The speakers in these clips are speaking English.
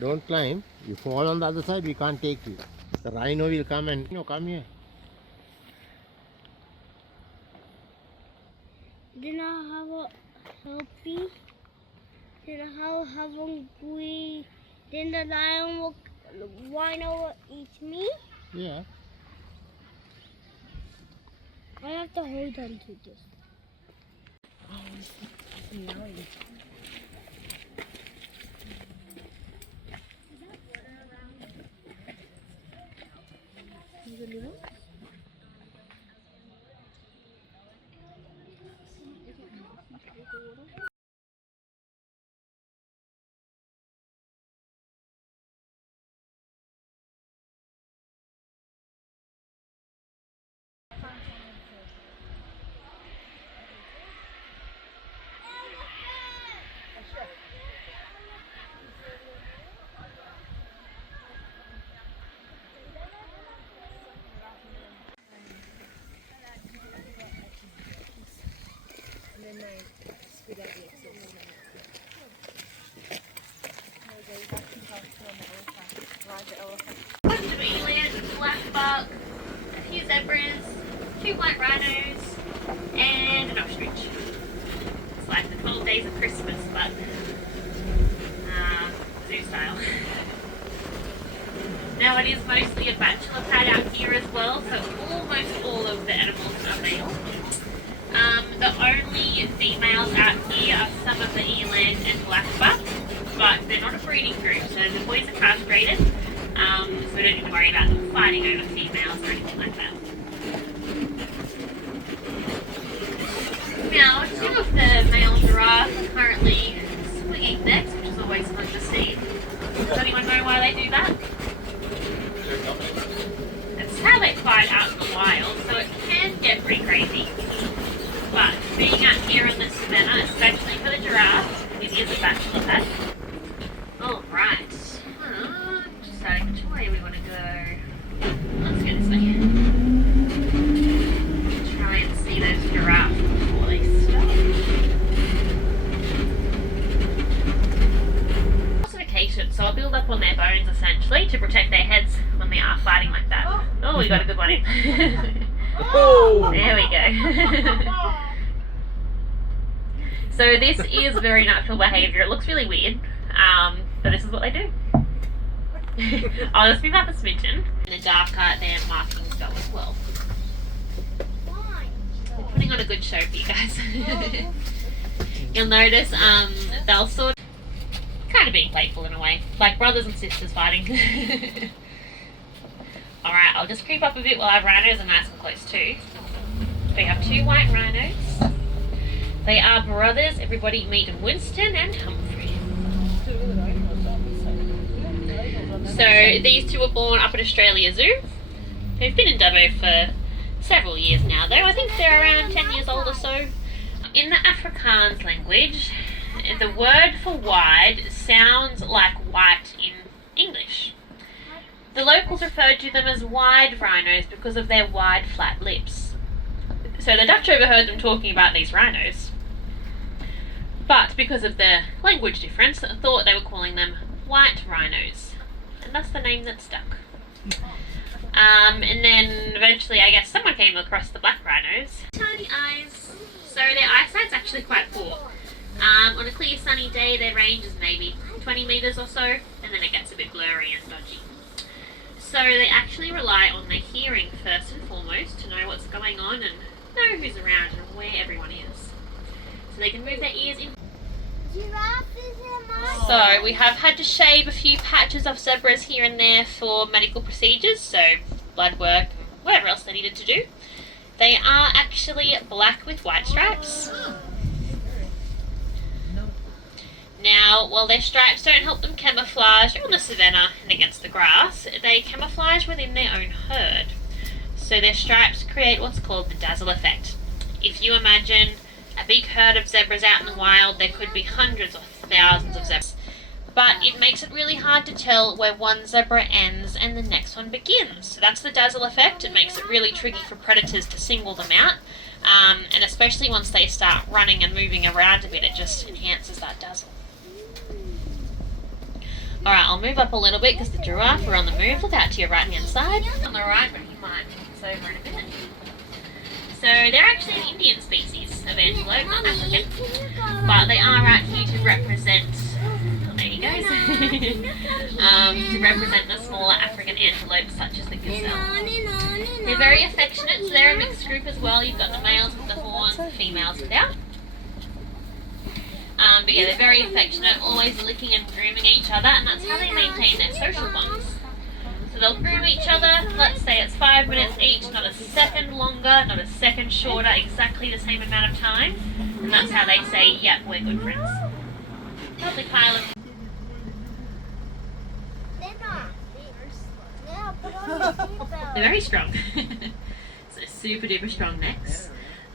Don't climb. You fall on the other side, we can't take you. The rhino will come and come here. Then I'll have a healthy. Then I'll have hungry. Then the rhino will eat me. Yeah. I have to hold on to this. Bunch of elands, black buck, a few zebras, 2 white rhinos, and an ostrich. It's like the 12 days of Christmas, but zoo style. Now it is mostly a bachelor pad out here as well, so almost all of the animals are male. The only females out here are some of the eland and black buck, but they're not a breeding group, so the boys are castrated, so we don't need to worry about them fighting over females or anything like that. Now, 2 of the male giraffes are currently swinging necks, which is always fun to see. Does anyone know why they do that? It's how they fight out in the wild, so it can get pretty crazy. But being out here in the savannah, especially for the giraffe, it is a bachelor pad. Alright, deciding which way we want to go. Let's go this way. Try and see those giraffes before they stop. Calcification, so I'll build up on their bones essentially to protect their heads when they are fighting like that. Oh, we got a good one in. Oh! There we go. So this is very natural behaviour. It looks really weird, but this is what they do. I'll just move up a smidgen. In the darker, their markings go as well. We're putting on a good show for you guys. You'll notice they'll sort of kind of being playful in a way, like brothers and sisters fighting. Alright, I'll just creep up a bit while our rhinos are nice and close too. We have 2 white rhinos. They are brothers. Everybody meet Winston and Humphrey. So these 2 were born up at Australia Zoo. They've been in Dubbo for several years now though. I think they're around 10 years old or so. In the Afrikaans language, the word for wide sounds like white in English. The locals referred to them as wide rhinos because of their wide flat lips. So the Dutch overheard them talking about these rhinos, but because of the language difference, thought they were calling them white rhinos, and that's the name that stuck. And then eventually I guess someone came across the black rhinos. Tiny eyes, so their eyesight's actually quite poor. On a clear sunny day their range is maybe 20 metres or so, and then it gets a bit blurry and dodgy. So they actually rely on their hearing first and foremost to know what's going on and know who's around and where everyone is. So they can move their ears in. Giraffe is in my So we have had to shave a few patches of zebras here and there for medical procedures, so blood work, whatever else they needed to do. They are actually black with white stripes. Now, while their stripes don't help them camouflage on the savannah and against the grass, they camouflage within their own herd. So their stripes create what's called the dazzle effect. If you imagine a big herd of zebras out in the wild, there could be hundreds or thousands of zebras. But it makes it really hard to tell where one zebra ends and the next one begins. So that's the dazzle effect. It makes it really tricky for predators to single them out. And especially once they start running and moving around a bit, it just enhances that dazzle. Alright, I'll move up a little bit because the giraffe are on the move. Look out to your right hand side. On the right, but he might take us over in a minute. So they're actually an Indian species of antelope, not African. But they are out here to represent, oh, there he goes, to represent the smaller African antelopes such as the gazelle. They're very affectionate, so they're a mixed group as well. You've got the males with the horns, the females without. But yeah, they're very affectionate, always licking and grooming each other, and that's how they maintain their social bonds. So they'll groom each other, let's say it's 5 minutes each, not a second longer, not a second shorter, exactly the same amount of time, and that's how they say, yep, we're good friends. Lovely pile of... They're very strong. So super duper strong necks.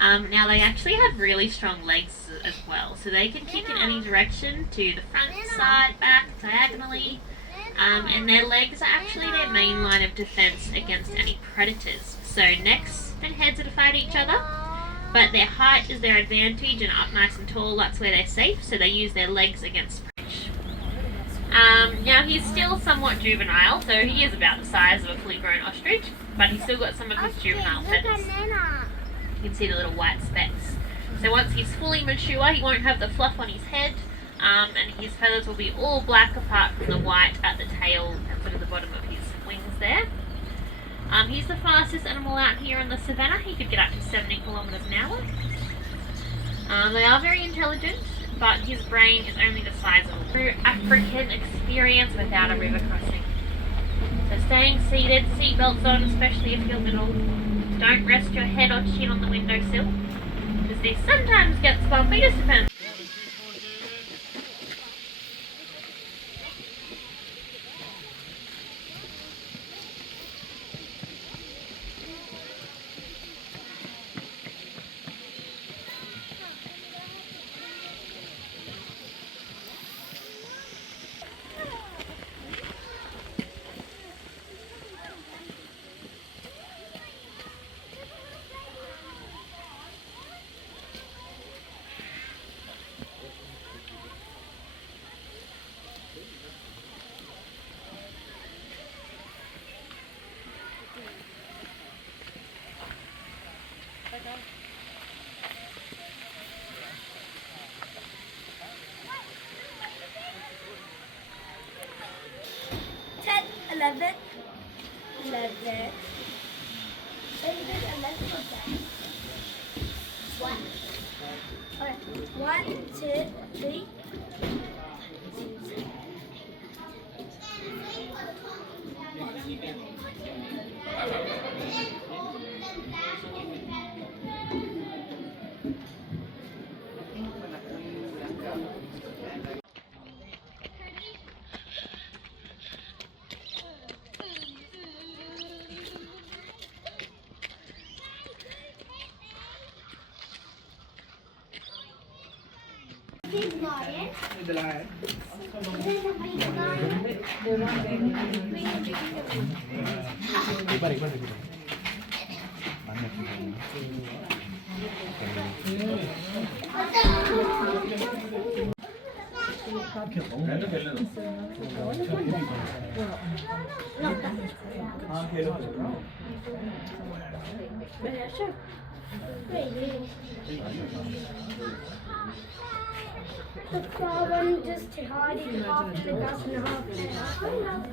Now they actually have really strong legs as well, so they can kick in any direction, to the front, side, back, diagonally, and their legs are actually their main line of defense against any predators. So necks and heads are to fight each other, but their height is their advantage, and up nice and tall, that's where they're safe, so they use their legs against prey. Now he's still somewhat juvenile, so he is about the size of a fully grown ostrich, but he's still got some of his juvenile feathers. You can see the little white specks. So once he's fully mature, he won't have the fluff on his head, and his feathers will be all black apart from the white at the tail and sort of the bottom of his wings there. He's the fastest animal out here on the savannah. He could get up to 70 kilometers an hour. They are very intelligent, but his brain is only the size of a true African experience without a river crossing. So staying seated, seatbelts on, especially if you're little. Don't rest your head or chin on the windowsill, because this sometimes gets bumpy, just depends. Eleven. 11. One. Okay. 1, 2, 3. The problem just hiding half in the grass and half in the